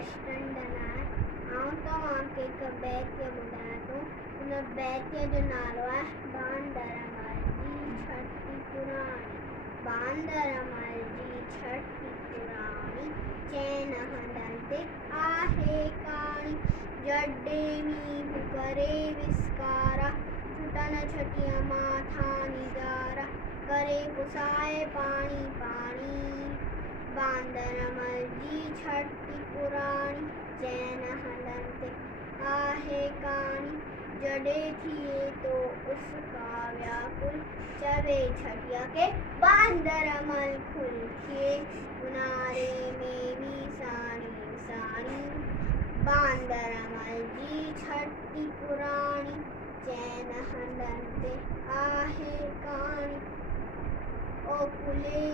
रेस्टोरेंट आहे। आउं तव्हांखे हिकु बैत्य ॿुधायां थो। उन बैत्य जो नालो आहे बांदरमल जी छठ की पुराणी। बांदरमल जी छठ की पुराणी चैन हंधनि ते आहे काणी। जॾे मींहुं करे विस्कारा छुटन छटिया माथा निजारा करे पुसाए पाणी पाणी। बांदरमल जी छठ की पुराणी चैन हंधनि ते आहे काणी। जॾे थिए तो उसका व्याकुल चवे छटिया के बांदरमल खुल के उनारे में भी साणी साणी। बांदरमल जी छठ की पुराणी चैन हंधनि ते आहे काणी। ओ कुले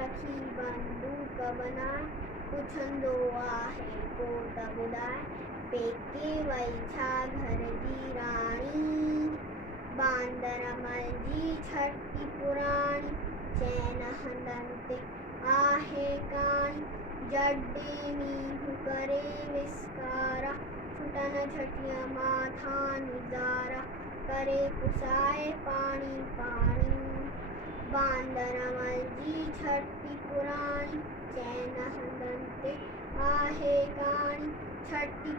रखी बंदूक बनाए पुछंदो आहे को त ॿुधाए पेके वई छा घर जी राणी। बांदरमल जी छठ की पुराणी चैन हंधनि ते आहे काणी। जॾे मींहुं करे विस्कारा छुटन छटिया माथा निजारा करे पुसाए पाणी पाणी। बांदरमल जी छठ की पुराणी चैन हंधनि ते आहे काणी। छठ की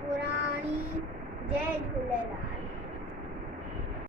पुराणी जय झूलेलाल।